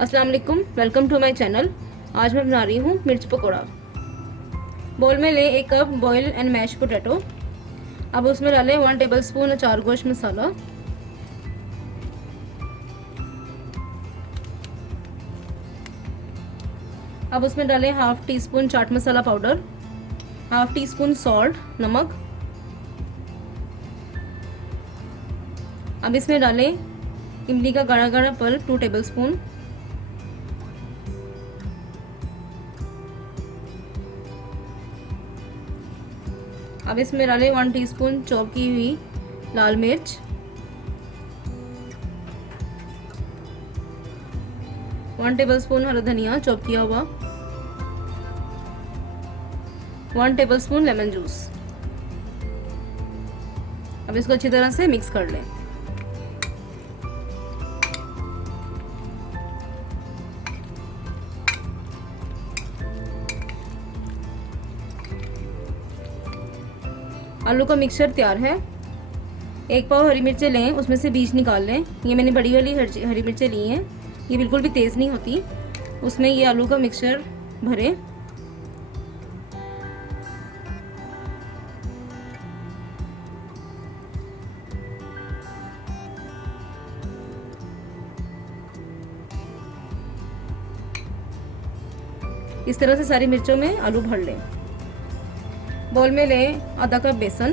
अस्सलाम वालेकुम, welcome to my channel. आज मैं बना रही हूँ मिर्च पकौड़ा। बोल में ले 1 cup boil and mash potato. अब उसमें डालें 1 टेबलस्पून अचार गोश्त मसाला, अब उसमें डालें half teaspoon chaat masala powder, half teaspoon salt नमक। अब इसमें डालें इमली का गाढ़ा गाढ़ा पल्प 2 टेबलस्पून, अब इसमें डालें 1 टीस्पून चॉप की हुई लाल मिर्च, 1 टेबलस्पून हरा धनिया चॉप किया हुआ, 1 टेबलस्पून लेमन जूस। अब इसको अच्छी तरह से मिक्स कर लें। आलू का मिक्सचर तैयार है। 1 पाव हरी मिर्चें लें, उसमें से बीज निकाल लें। ये मैंने बड़ी वाली हरी मिर्चें ली हैं, ये बिल्कुल भी तेज़ नहीं होती। उसमें ये आलू का मिक्सचर भरें। इस तरह से सारी मिर्चों में आलू भर लें। बोल में लें आधा कप बेसन,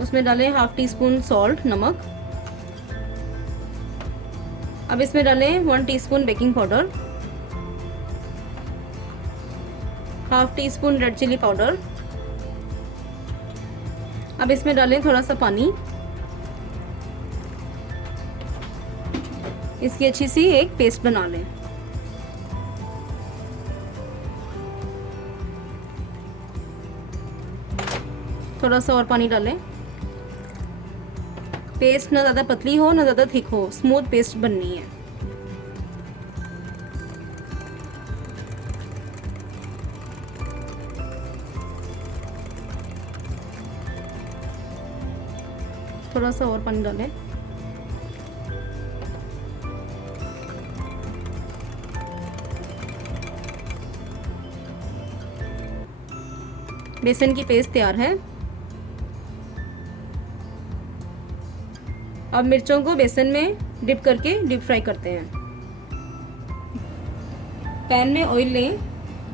उसमें डालें हाफ टी स्पून सॉल्ट नमक। अब इसमें डालें 1 teaspoon baking powder, half teaspoon red chilli powder. अब इसमें डालें थोड़ा सा पानी। इसकी अच्छी सी एक पेस्ट बना लें। थोड़ा सा और पानी डालें। पेस्ट ना ज़्यादा पतली हो ना ज़्यादा थिक हो, स्मूथ पेस्ट बननी है। थोड़ा सा और पानी डालें। बेसन की पेस्ट तैयार है। अब मिर्चों को बेसन में डिप करके डीप फ्राई करते हैं। पैन में ऑयल लें,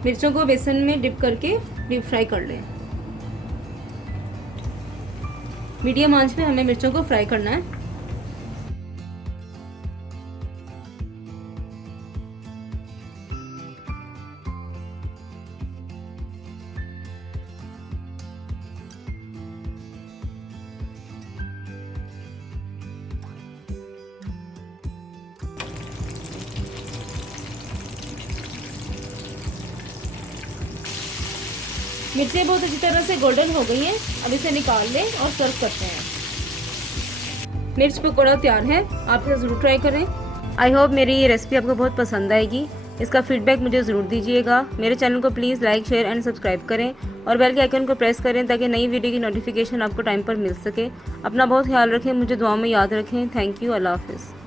मिर्चों को बेसन में डिप करके डीप फ्राई कर लें। मीडियम आंच पे हमें मिर्चों को फ्राई करना है। मिर्चें बहुत अच्छी तरह से गोल्डन हो गई हैं। अब इसे निकाल लें और सर्व करते हैं। मिर्च पकौड़ा तैयार है, आप इसे ज़रूर ट्राई करें। आई होप मेरी ये रेसिपी आपको बहुत पसंद आएगी। इसका फीडबैक मुझे ज़रूर दीजिएगा। मेरे चैनल को please like share and subscribe करें और बेल के आइकन को प्रेस करें ताकि नई वीडियो की नोटिफिकेशन आपको टाइम पर मिल सके। अपना बहुत ख्याल रखें, मुझे दुआ में याद रखें। थैंक यू, अल्लाह हाफिज़।